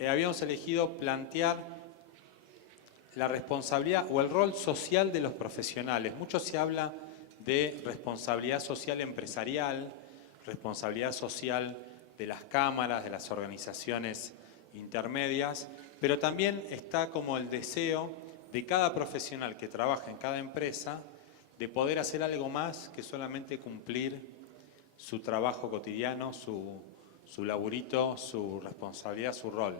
habíamos elegido plantear la responsabilidad o el rol social de los profesionales. Mucho se habla de responsabilidad social empresarial, responsabilidad social de las cámaras, de las organizaciones intermedias, pero también está como el deseo de cada profesional que trabaja en cada empresa de poder hacer algo más que solamente cumplir su trabajo cotidiano, su laburito, su responsabilidad, su rol.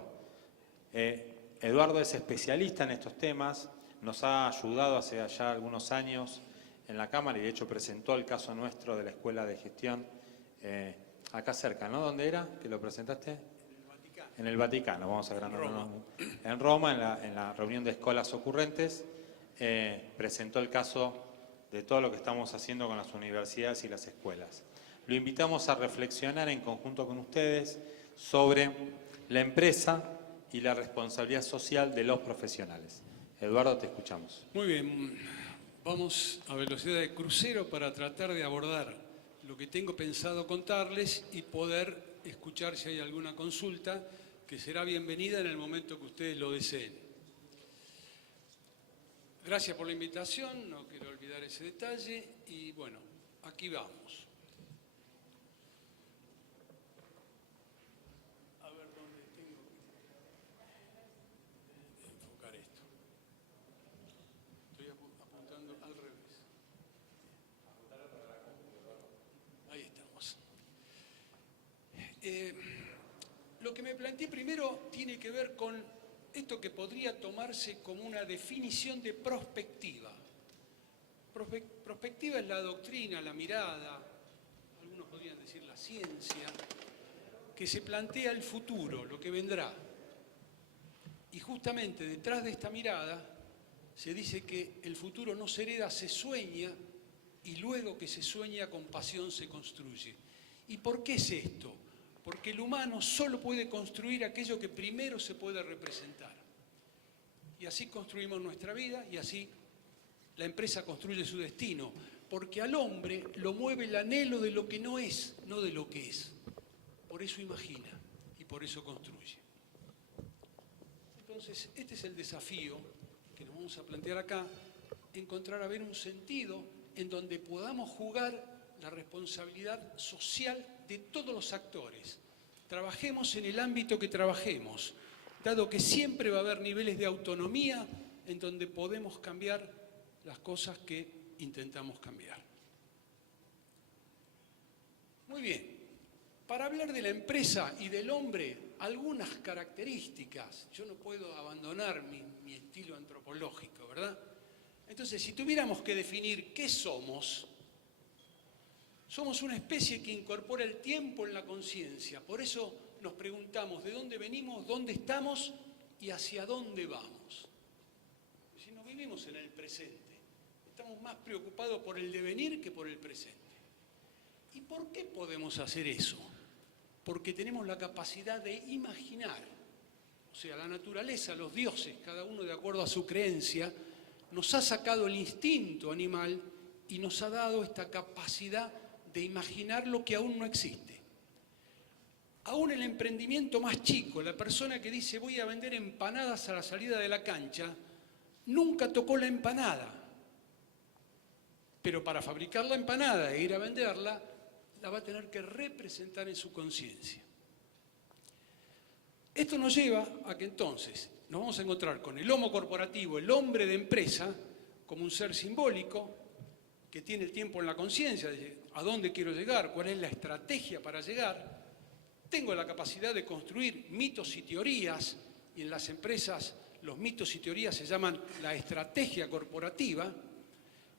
Eduardo es especialista en estos temas, nos ha ayudado hace ya algunos años en la Cámara y de hecho presentó el caso nuestro de la Escuela de Gestión acá cerca, ¿no? ¿Dónde era que lo presentaste? En el Vaticano, vamos a agrandarnos. En Roma, en la reunión de escuelas ocurrentes, presentó el caso de todo lo que estamos haciendo con las universidades y las escuelas. Lo invitamos a reflexionar en conjunto con ustedes sobre la empresa y la responsabilidad social de los profesionales. Eduardo, te escuchamos. Muy bien, vamos a velocidad de crucero para tratar de abordar lo que tengo pensado contarles y poder escuchar si hay alguna consulta que será bienvenida en el momento que ustedes lo deseen. Gracias por la invitación, no quiero olvidar ese detalle y bueno, aquí vamos. A ver dónde tengo que enfocar esto. Estoy apuntando al revés. Ahí estamos. Lo que me planteé primero tiene que ver con esto que podría tomarse como una definición de prospectiva. Prospectiva es la doctrina, la mirada, algunos podrían decir la ciencia, que se plantea el futuro, lo que vendrá. Y justamente detrás de esta mirada se dice que el futuro no se hereda, se sueña, y luego que se sueña con pasión se construye. ¿Y por qué es esto? Porque el humano solo puede construir aquello que primero se puede representar. Y así construimos nuestra vida y así la empresa construye su destino. Porque al hombre lo mueve el anhelo de lo que no es, no de lo que es. Por eso imagina y por eso construye. Entonces, este es el desafío que nos vamos a plantear acá, encontrar a ver un sentido en donde podamos jugar la responsabilidad social de todos los actores. Trabajemos en el ámbito que trabajemos, dado que siempre va a haber niveles de autonomía en donde podemos cambiar las cosas que intentamos cambiar. Muy bien, para hablar de la empresa y del hombre, algunas características. Yo no puedo abandonar mi estilo antropológico, ¿verdad? Entonces, si tuviéramos que definir qué somos, somos una especie que incorpora el tiempo en la conciencia. Por eso nos preguntamos de dónde venimos, dónde estamos y hacia dónde vamos. Si no vivimos en el presente, estamos más preocupados por el devenir que por el presente. ¿Y por qué podemos hacer eso? Porque tenemos la capacidad de imaginar. O sea, la naturaleza, los dioses, cada uno de acuerdo a su creencia, nos ha sacado el instinto animal y nos ha dado esta capacidad de imaginar lo que aún no existe. Aún el emprendimiento más chico, la persona que dice voy a vender empanadas a la salida de la cancha, nunca tocó la empanada. Pero para fabricar la empanada e ir a venderla, la va a tener que representar en su conciencia. Esto nos lleva a que entonces nos vamos a encontrar con el homo corporativo, el hombre de empresa, como un ser simbólico que tiene el tiempo en la conciencia de a dónde quiero llegar, cuál es la estrategia para llegar. Tengo la capacidad de construir mitos y teorías, y en las empresas los mitos y teorías se llaman la estrategia corporativa.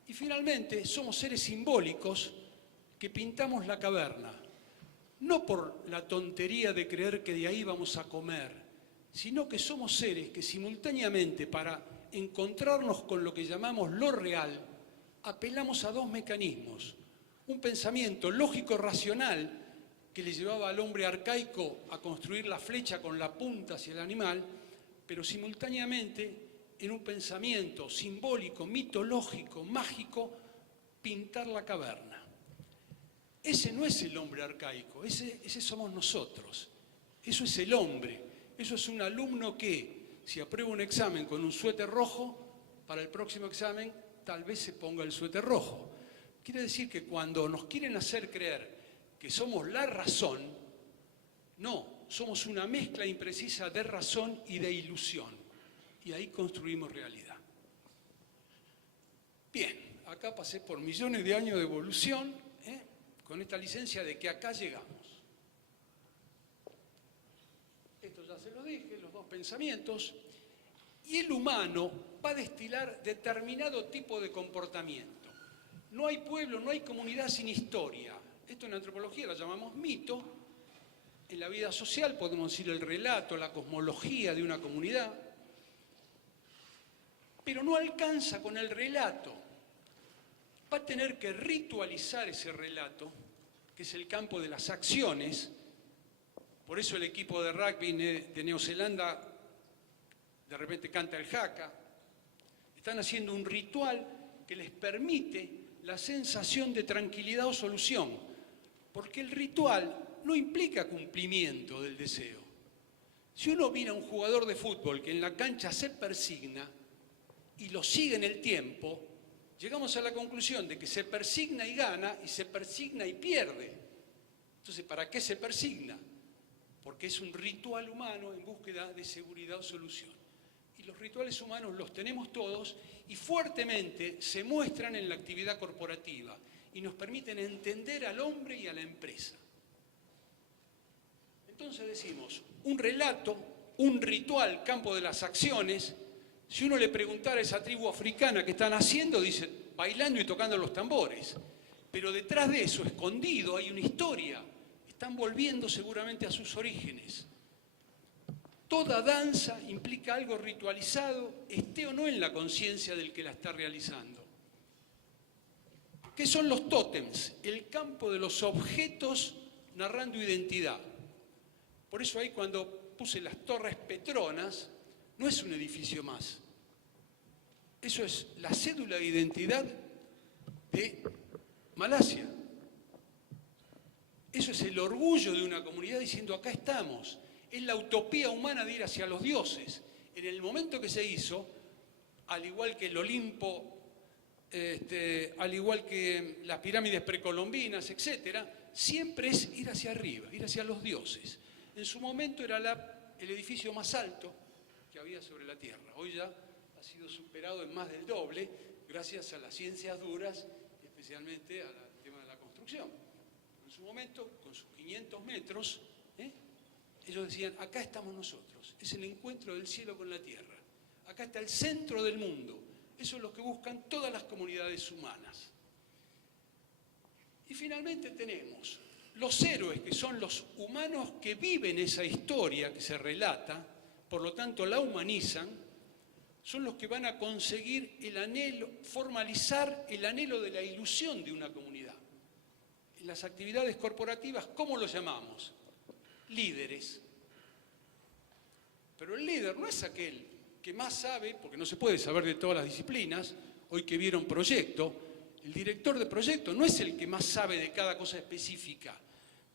Y finalmente somos seres simbólicos que pintamos la caverna, no por la tontería de creer que de ahí vamos a comer, sino que somos seres que simultáneamente para encontrarnos con lo que llamamos lo real, apelamos a dos mecanismos. Un pensamiento lógico-racional que le llevaba al hombre arcaico a construir la flecha con la punta hacia el animal, pero simultáneamente en un pensamiento simbólico, mitológico, mágico, pintar la caverna. Ese no es el hombre arcaico, ese somos nosotros. Eso es el hombre Eso es un alumno que, si aprueba un examen con un suéter rojo, para el próximo examen tal vez se ponga el suéter rojo. Quiere decir que cuando nos quieren hacer creer que somos la razón, no, somos una mezcla imprecisa de razón y de ilusión. Y ahí construimos realidad. Bien, acá pasé por millones de años de evolución, con esta licencia de que acá llegamos. Esto ya se lo dije, los dos pensamientos. Y el humano va a destilar determinado tipo de comportamiento. No hay pueblo, no hay comunidad sin historia. Esto en antropología lo llamamos mito. En la vida social podemos decir el relato, la cosmología de una comunidad. Pero no alcanza con el relato. Va a tener que ritualizar ese relato, que es el campo de las acciones. Por eso el equipo de rugby de Neozelanda de repente canta el haka. Están haciendo un ritual que les permite la sensación de tranquilidad o solución, porque el ritual no implica cumplimiento del deseo. Si uno mira a un jugador de fútbol que en la cancha se persigna y lo sigue en el tiempo, llegamos a la conclusión de que se persigna y gana y se persigna y pierde. Entonces, ¿para qué se persigna? Porque es un ritual humano en búsqueda de seguridad o solución. Y los rituales humanos los tenemos todos y fuertemente se muestran en la actividad corporativa y nos permiten entender al hombre y a la empresa. Entonces decimos, un relato, un ritual, campo de las acciones. Si uno le preguntara a esa tribu africana qué están haciendo, dice, bailando y tocando los tambores. Pero detrás de eso, escondido, hay una historia. Están volviendo seguramente a sus orígenes. Toda danza implica algo ritualizado, esté o no en la conciencia del que la está realizando. ¿Qué son los tótems? El campo de los objetos narrando identidad. Por eso ahí cuando puse las Torres Petronas, no es un edificio más. Eso es la cédula de identidad de Malasia. Eso es el orgullo de una comunidad diciendo, acá estamos. Es la utopía humana de ir hacia los dioses. En el momento que se hizo, al igual que el Olimpo, al igual que las pirámides precolombinas, etc., siempre es ir hacia arriba, ir hacia los dioses. En su momento era el edificio más alto que había sobre la Tierra. Hoy ya ha sido superado en más del doble, gracias a las ciencias duras, especialmente al tema de la construcción. En su momento, con sus 500 metros, ellos decían, acá estamos nosotros, es el encuentro del cielo con la tierra. Acá está el centro del mundo. Eso es lo que buscan todas las comunidades humanas. Y finalmente tenemos los héroes, que son los humanos que viven esa historia que se relata, por lo tanto la humanizan, son los que van a conseguir el anhelo, formalizar el anhelo de la ilusión de una comunidad. En las actividades corporativas, ¿cómo lo llamamos? Líderes. Pero el líder no es aquel que más sabe, porque no se puede saber de todas las disciplinas, hoy que vieron proyecto, el director de proyecto no es el que más sabe de cada cosa específica,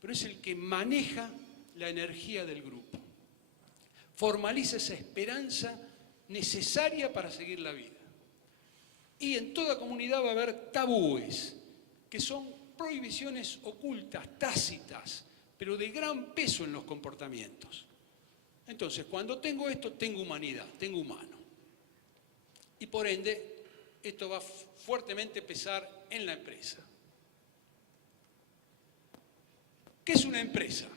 pero es el que maneja la energía del grupo. Formaliza esa esperanza necesaria para seguir la vida. Y en toda comunidad va a haber tabúes, que son prohibiciones ocultas, tácitas, pero de gran peso en los comportamientos. Entonces, cuando tengo esto, tengo humanidad, tengo humano. Y por ende, esto va a fuertemente pesar en la empresa. ¿Qué es una empresa?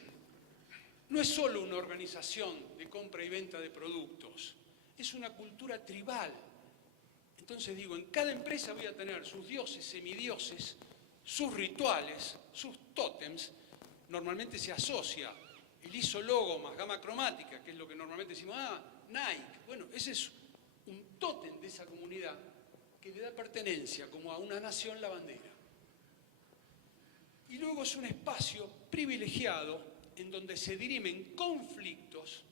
No es solo una organización de compra y venta de productos, es una cultura tribal. Entonces digo, en cada empresa voy a tener sus dioses, semidioses, sus rituales, sus tótems. Normalmente se asocia el ISO logo más gama cromática, que es lo que normalmente decimos, Nike. Bueno, ese es un tótem de esa comunidad que le da pertenencia, como a una nación, la bandera. Y luego es un espacio privilegiado en donde se dirimen conflictos.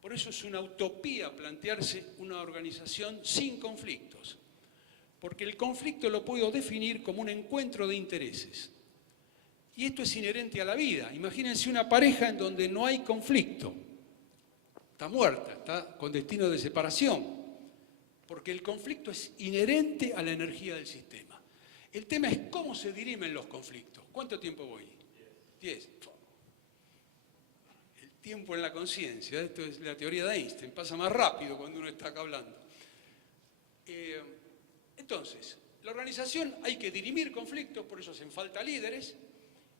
Por eso es una utopía plantearse una organización sin conflictos. Porque el conflicto lo puedo definir como un encuentro de intereses. Y esto es inherente a la vida. Imagínense una pareja en donde no hay conflicto. está muerta, está con destino de separación, porque el conflicto es inherente a la energía del sistema. El tema es cómo se dirimen los conflictos. ¿Cuánto tiempo voy? 10. El tiempo en la conciencia, esto es la teoría de Einstein, pasa más rápido cuando uno está acá hablando. Entonces, la organización hay que dirimir conflictos, por eso hacen falta líderes,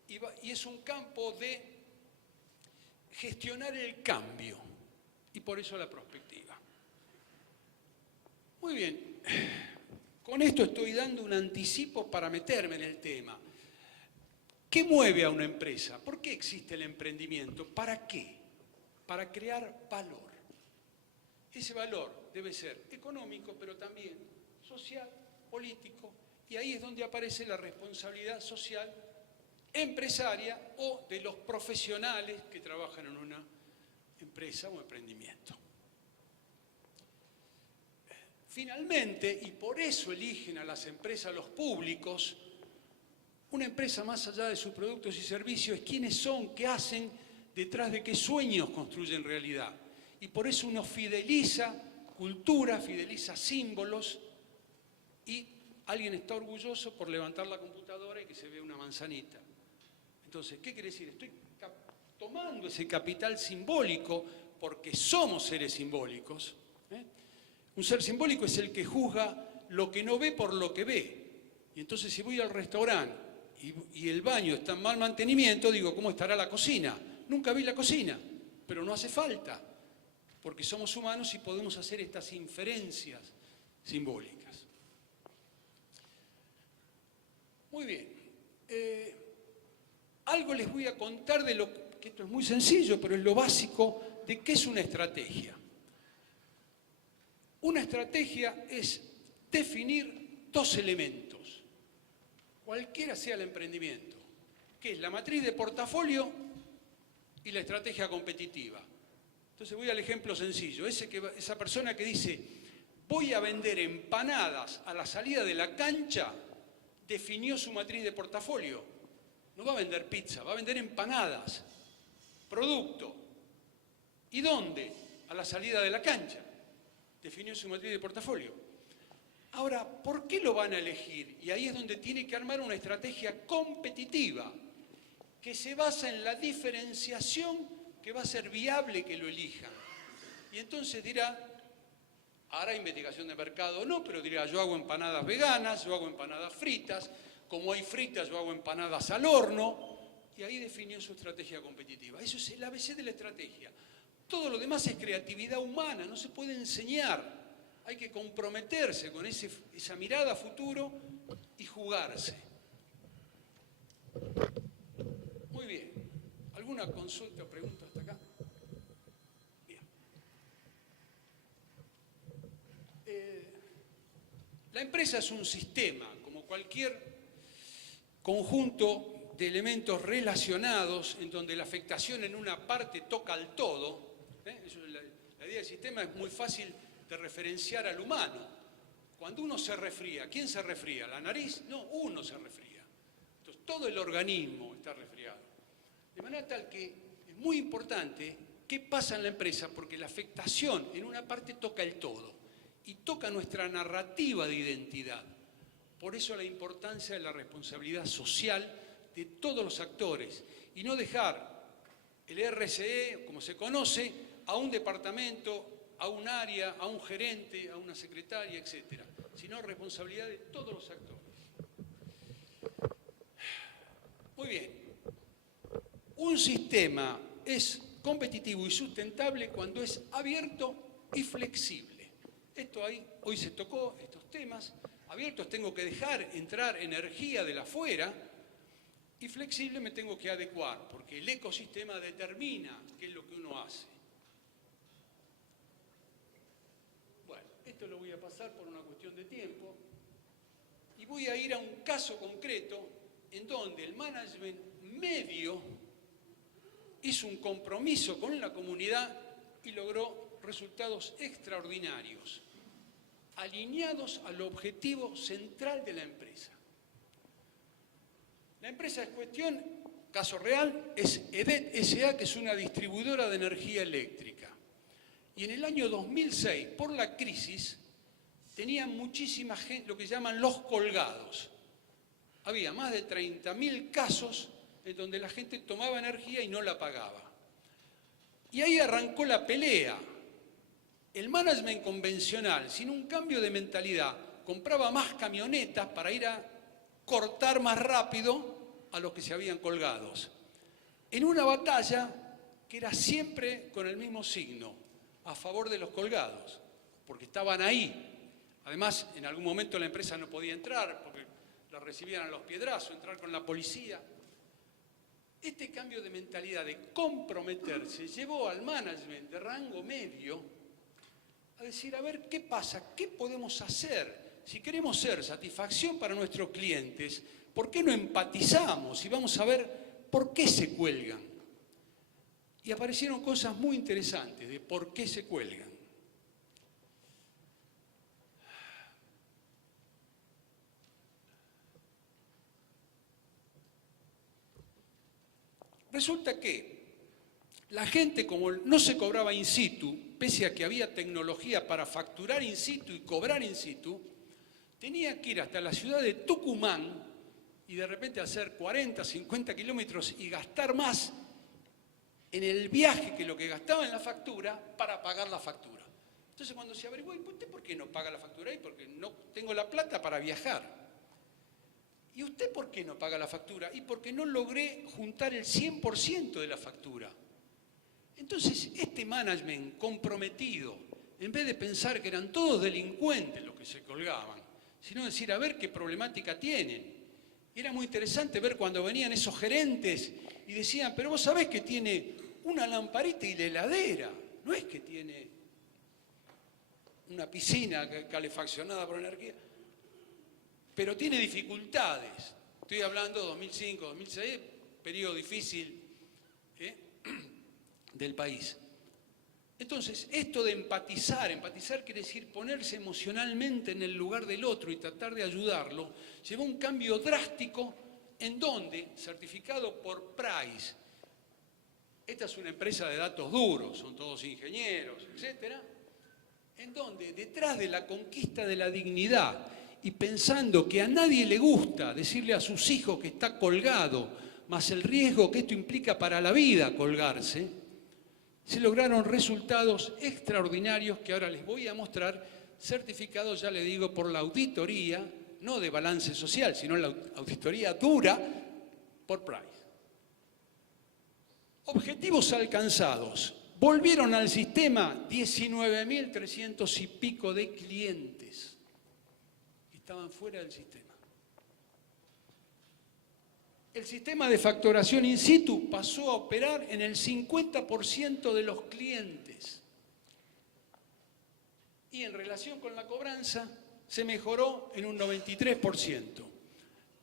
y es un campo de gestionar el cambio, y por eso la perspectiva. Muy bien, con esto estoy dando un anticipo para meterme en el tema. ¿Qué mueve a una empresa? ¿Por qué existe el emprendimiento? ¿Para qué? Para crear valor. Ese valor debe ser económico, pero también social, político, y ahí es donde aparece la responsabilidad social empresaria o de los profesionales que trabajan en una empresa o emprendimiento. Finalmente, y por eso eligen a las empresas los públicos, una empresa más allá de sus productos y servicios es quiénes son, qué hacen, detrás de qué sueños construyen realidad. Y por eso uno fideliza cultura, fideliza símbolos, y alguien está orgulloso por levantar la computadora y que se vea una manzanita. Entonces, ¿qué quiere decir? Estoy tomando ese capital simbólico porque somos seres simbólicos. Un ser simbólico es el que juzga lo que no ve por lo que ve. Y entonces si voy al restaurante y el baño está en mal mantenimiento, digo, ¿cómo estará la cocina? Nunca vi la cocina, pero no hace falta, porque somos humanos y podemos hacer estas inferencias simbólicas. Muy bien. Algo les voy a contar de lo que esto es muy sencillo, pero es lo básico de qué es una estrategia. Una estrategia es definir dos elementos, cualquiera sea el emprendimiento, que es la matriz de portafolio y la estrategia competitiva. Entonces voy al ejemplo sencillo, esa persona que dice, voy a vender empanadas a la salida de la cancha, definió su matriz de portafolio. No va a vender pizza, va a vender empanadas, producto. ¿Y dónde? A la salida de la cancha. Definió su matriz de portafolio. Ahora, ¿por qué lo van a elegir? Y ahí es donde tiene que armar una estrategia competitiva que se basa en la diferenciación que va a ser viable que lo elijan. Y entonces dirá, hará investigación de mercado o no, pero dirá, yo hago empanadas veganas, yo hago empanadas fritas, como hay fritas, yo hago empanadas al horno, y ahí definió su estrategia competitiva. Eso es el ABC de la estrategia. Todo lo demás es creatividad humana, no se puede enseñar. Hay que comprometerse con esa mirada a futuro y jugarse. Muy bien. ¿Alguna consulta o pregunta hasta acá? Bien. La empresa es un sistema, como cualquier conjunto de elementos relacionados en donde la afectación en una parte toca al todo. La idea del sistema es muy fácil de referenciar al humano. Cuando uno se resfría, ¿quién se resfría? ¿La nariz? No, uno se resfría. Entonces todo el organismo está resfriado. De manera tal que es muy importante qué pasa en la empresa, porque la afectación en una parte toca el todo y toca nuestra narrativa de identidad. Por eso la importancia de la responsabilidad social de todos los actores y no dejar el RSE, como se conoce, a un departamento, a un área, a un gerente, a una secretaria, etc., sino responsabilidad de todos los actores. Muy bien. Un sistema es competitivo y sustentable cuando es abierto y flexible. Hoy se tocó estos temas. Abiertos tengo que dejar entrar energía de la afuera y flexible me tengo que adecuar, porque el ecosistema determina qué es lo que uno hace. Bueno, esto lo voy a pasar por una cuestión de tiempo y voy a ir a un caso concreto en donde el management medio hizo un compromiso con la comunidad y logró resultados extraordinarios, alineados al objetivo central de la empresa. La empresa en cuestión, caso real, es EDET S.A., que es una distribuidora de energía eléctrica. Y en el año 2006, por la crisis, tenían muchísima gente, lo que llaman los colgados. Había más de 30.000 casos en donde la gente tomaba energía y no la pagaba. Y ahí arrancó la pelea. El management convencional, sin un cambio de mentalidad, compraba más camionetas para ir a cortar más rápido a los que se habían colgados. En una batalla que era siempre con el mismo signo, a favor de los colgados, porque estaban ahí. Además, en algún momento la empresa no podía entrar porque la recibían a los piedrazos, entrar con la policía. Este cambio de mentalidad de comprometerse llevó al management de rango medio a decir, a ver, ¿qué pasa? ¿Qué podemos hacer? Si queremos ser satisfacción para nuestros clientes, ¿por qué no empatizamos y vamos a ver por qué se cuelgan? Y aparecieron cosas muy interesantes de por qué se cuelgan. Resulta que la gente, como no se cobraba in situ, pese a que había tecnología para facturar in situ y cobrar in situ, tenía que ir hasta la ciudad de Tucumán y de repente hacer 40, 50 kilómetros y gastar más en el viaje que lo que gastaba en la factura para pagar la factura. Entonces cuando se averiguó, ¿usted por qué no paga la factura ahí? Porque no tengo la plata para viajar. ¿Y usted por qué no paga la factura? Y porque no logré juntar el 100% de la factura. Entonces, este management comprometido, en vez de pensar que eran todos delincuentes los que se colgaban, sino decir, a ver qué problemática tienen. Era muy interesante ver cuando venían esos gerentes y decían, pero vos sabés que tiene una lamparita y la heladera, no es que tiene una piscina calefaccionada por energía. Pero tiene dificultades. Estoy hablando de 2005, 2006, periodo difícil del país. Entonces, esto de empatizar quiere decir ponerse emocionalmente en el lugar del otro y tratar de ayudarlo, llevó un cambio drástico en donde, certificado por Price, esta es una empresa de datos duros, son todos ingenieros, etcétera, en donde detrás de la conquista de la dignidad y pensando que a nadie le gusta decirle a sus hijos que está colgado, más el riesgo que esto implica para la vida colgarse, se lograron resultados extraordinarios que ahora les voy a mostrar, certificados, ya le digo, por la auditoría, no de balance social, sino la auditoría dura por Price. Objetivos alcanzados. Volvieron al sistema 19.300 y pico de clientes que estaban fuera del sistema. El sistema de facturación in situ pasó a operar en el 50% de los clientes. Y en relación con la cobranza, se mejoró en un 93%.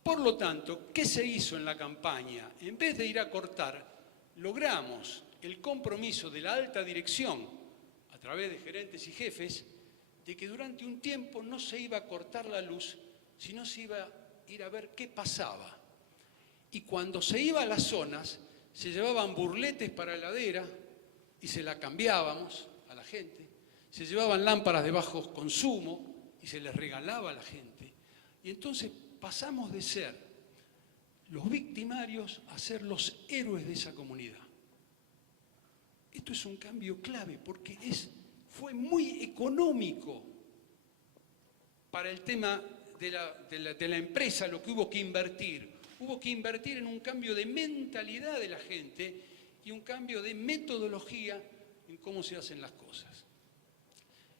Por lo tanto, ¿qué se hizo en la campaña? En vez de ir a cortar, logramos el compromiso de la alta dirección, a través de gerentes y jefes, de que durante un tiempo no se iba a cortar la luz, sino se iba a ir a ver qué pasaba. Y cuando se iba a las zonas, se llevaban burletes para heladera y se la cambiábamos a la gente. Se llevaban lámparas de bajo consumo y se les regalaba a la gente. Y entonces pasamos de ser los victimarios a ser los héroes de esa comunidad. Esto es un cambio clave porque fue muy económico para el tema de la empresa lo que hubo que invertir. Hubo que invertir en un cambio de mentalidad de la gente y un cambio de metodología en cómo se hacen las cosas.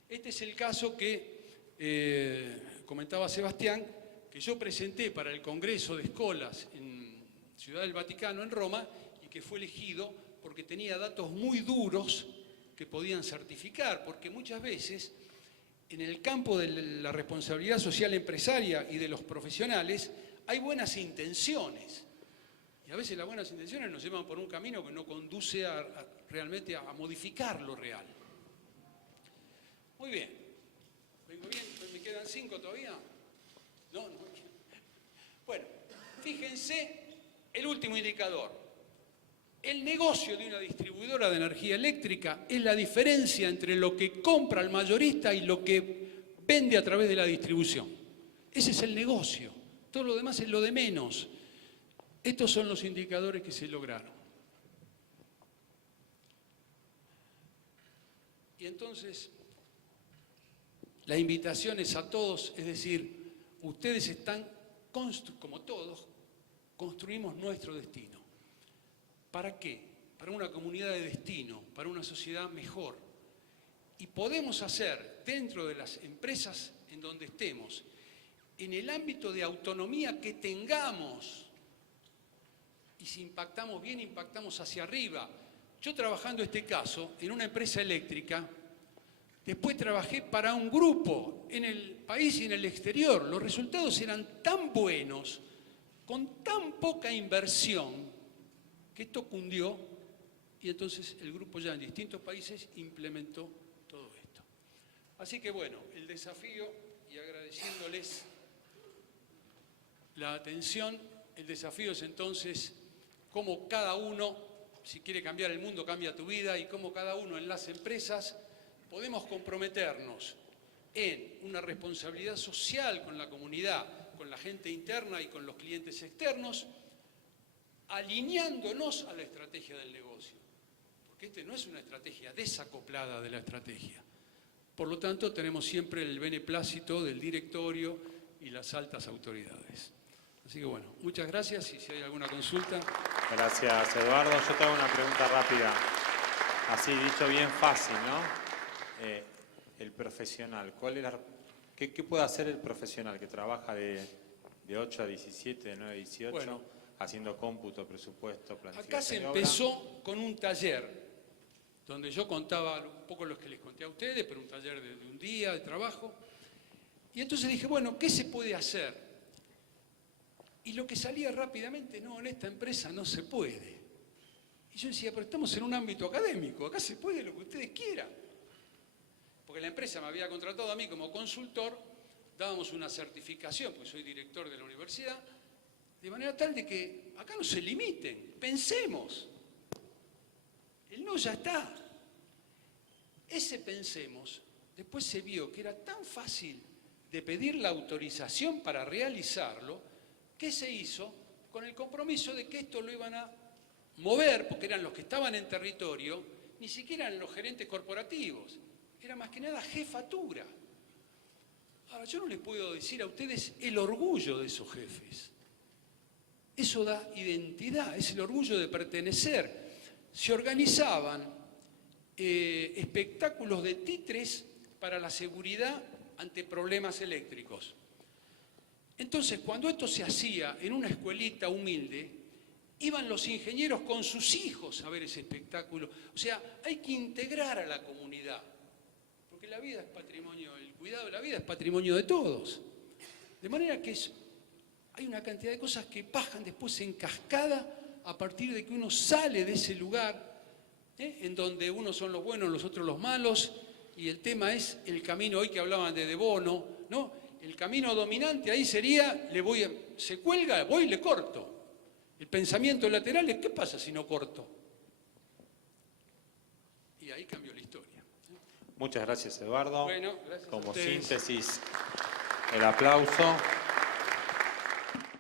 Este es el caso que comentaba Sebastián, que yo presenté para el Congreso de Escolas en Ciudad del Vaticano, en Roma, y que fue elegido porque tenía datos muy duros que podían certificar, porque muchas veces en el campo de la responsabilidad social empresaria y de los profesionales hay buenas intenciones. Y a veces las buenas intenciones nos llevan por un camino que no conduce realmente a modificar lo real. Muy bien. ¿Vengo bien? ¿Me quedan 5 todavía? No. Bueno, fíjense el último indicador. El negocio de una distribuidora de energía eléctrica es la diferencia entre lo que compra el mayorista y lo que vende a través de la distribución. Ese es el negocio. Todo lo demás es lo de menos. Estos son los indicadores que se lograron. Y entonces, la invitación es a todos, es decir, ustedes están, como todos, construimos nuestro destino. ¿Para qué? Para una comunidad de destino, para una sociedad mejor. Y podemos hacer, dentro de las empresas en donde estemos, en el ámbito de autonomía que tengamos, y si impactamos bien, impactamos hacia arriba. Yo trabajando este caso en una empresa eléctrica, después trabajé para un grupo en el país y en el exterior. Los resultados eran tan buenos, con tan poca inversión, que esto cundió y entonces el grupo ya en distintos países implementó todo esto. Así que bueno, el desafío, y agradeciéndoles la atención, el desafío es entonces cómo cada uno, si quiere cambiar el mundo, cambia tu vida, y cómo cada uno en las empresas podemos comprometernos en una responsabilidad social con la comunidad, con la gente interna y con los clientes externos, alineándonos a la estrategia del negocio. Porque esta no es una estrategia desacoplada de la estrategia. Por lo tanto, tenemos siempre el beneplácito del directorio y las altas autoridades. Así que bueno, muchas gracias y si hay alguna consulta. Gracias, Eduardo. Yo te hago una pregunta rápida. Así dicho, bien fácil, ¿no? El profesional, ¿qué puede hacer el profesional que trabaja de 8 a 17, de 9 a 18, bueno, haciendo cómputo, presupuesto, planificación? Acá se empezó con un taller, donde yo contaba un poco lo que les conté a ustedes, pero un taller de un día de trabajo. Y entonces dije, bueno, ¿qué se puede hacer? Y lo que salía rápidamente, no, en esta empresa no se puede. Y yo decía, pero estamos en un ámbito académico, acá se puede lo que ustedes quieran. Porque la empresa me había contratado a mí como consultor, dábamos una certificación, porque soy director de la universidad, de manera tal de que acá no se limiten, pensemos. El no ya está. Ese pensemos, después se vio que era tan fácil de pedir la autorización para realizarlo, que se hizo con el compromiso de que esto lo iban a mover, porque eran los que estaban en territorio, ni siquiera eran los gerentes corporativos, era más que nada jefatura. Ahora, yo no les puedo decir a ustedes el orgullo de esos jefes. Eso da identidad, es el orgullo de pertenecer. Se organizaban espectáculos de títeres para la seguridad ante problemas eléctricos. Entonces, cuando esto se hacía en una escuelita humilde, iban los ingenieros con sus hijos a ver ese espectáculo. O sea, hay que integrar a la comunidad, porque la vida es patrimonio, el cuidado de la vida es patrimonio de todos. De manera que hay una cantidad de cosas que bajan después en cascada a partir de que uno sale de ese lugar, en donde unos son los buenos, los otros los malos, y el tema es el camino, hoy que hablaban de Bono, ¿no? El camino dominante ahí sería, se cuelga, voy y le corto. El pensamiento lateral es, ¿qué pasa si no corto? Y ahí cambió la historia. Muchas gracias, Eduardo. Bueno, gracias Como a ustedes. síntesis, el aplauso.